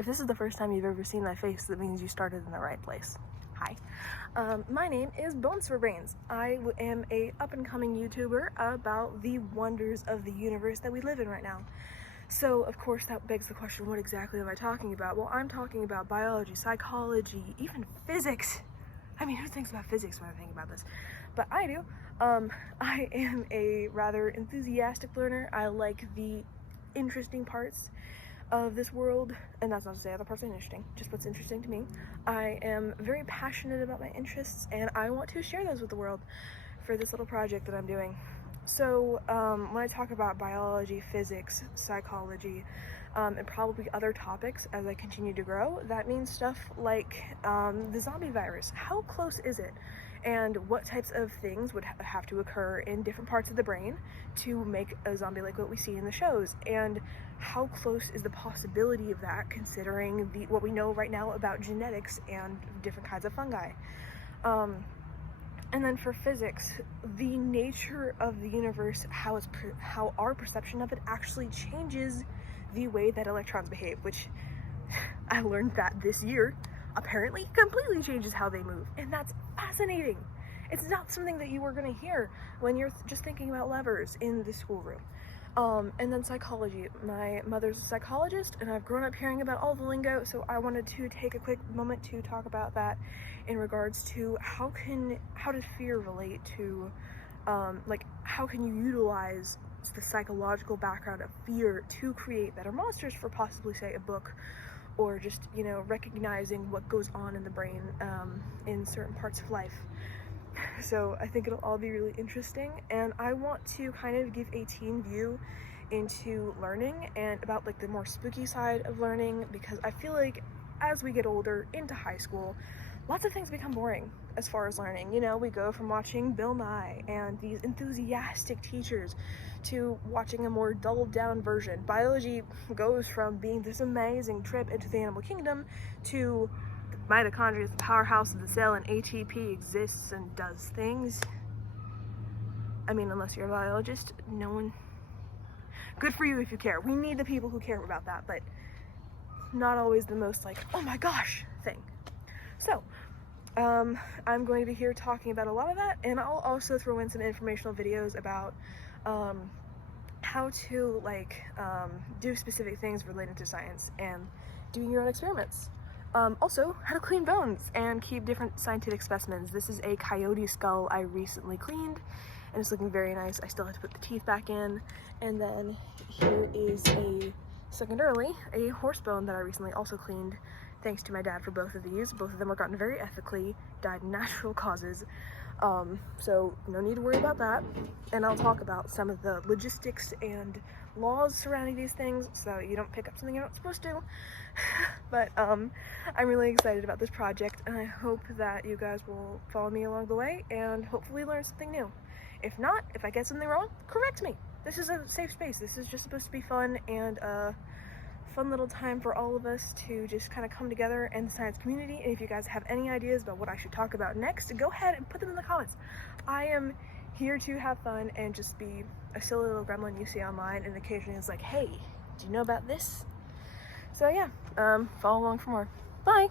If this is the first time you've ever seen my face, that means you started in the right place. Hi. My name is Bonez4Brainz. I am a up-and-coming YouTuber about the wonders of the universe that we live in right now. So, of course, that begs the question, what exactly am I talking about? Well, I'm talking about biology, psychology, even physics. I mean, who thinks about physics when I think about this? But I do. I am a rather enthusiastic learner. I like the interesting parts of this world, and that's not to say other parts are interesting, just what's interesting to me. I am very passionate about my interests, and I want to share those with the world for this little project that I'm doing. So when I talk about biology, physics, psychology, and probably other topics as I continue to grow, that means stuff like the zombie virus. How close is it? And what types of things would have to occur in different parts of the brain to make a zombie like what we see in the shows? And how close is the possibility of that, considering what we know right now about genetics and different kinds of fungi? And then for physics, the nature of the universe, how our perception of it actually changes the way that electrons behave, which I learned that this year apparently completely changes how they move, and that's fascinating. It's not something that you are going to hear when you're just thinking about levers in the schoolroom. And then psychology. My mother's a psychologist, and I've grown up hearing about all the lingo, so I wanted to take a quick moment to talk about that in regards to how does fear relate to, like, how can you utilize the psychological background of fear to create better monsters for possibly, say, a book, or just, you know, recognizing what goes on in the brain in certain parts of life. So I think it'll all be really interesting, and I want to kind of give a teen view into learning and about like the more spooky side of learning, because I feel like as we get older into high school, lots of things become boring as far as learning. You know, we go from watching Bill Nye and these enthusiastic teachers to watching a more dulled down version. Biology goes from being this amazing trip into the animal kingdom to mitochondria is the powerhouse of the cell, and ATP exists and does things. I mean, unless you're a biologist, no one... Good for you if you care. We need the people who care about that, but not always the most like, oh my gosh thing. So, I'm going to be here talking about a lot of that, and I'll also throw in some informational videos about how to do specific things related to science and doing your own experiments. Also, how to clean bones and keep different scientific specimens. This is a coyote skull I recently cleaned, and it's looking very nice. I still have to put the teeth back in. And then here is secondarily, a horse bone that I recently also cleaned, thanks to my dad for both of these. Both of them were gotten very ethically, died natural causes. So no need to worry about that. And I'll talk about some of the logistics and laws surrounding these things so you don't pick up something you're not supposed to. But I'm really excited about this project, and I hope that you guys will follow me along the way and hopefully learn something new. If not, if I get something wrong, correct me. This is a safe space. This is just supposed to be fun and a fun little time for all of us to just kind of come together in the science community. And if you guys have any ideas about what I should talk about next, go ahead and put them in the comments. I am here to have fun and just be a silly little gremlin you see online, and occasionally it's like, hey, do you know about this? So yeah, follow along for more. Bye!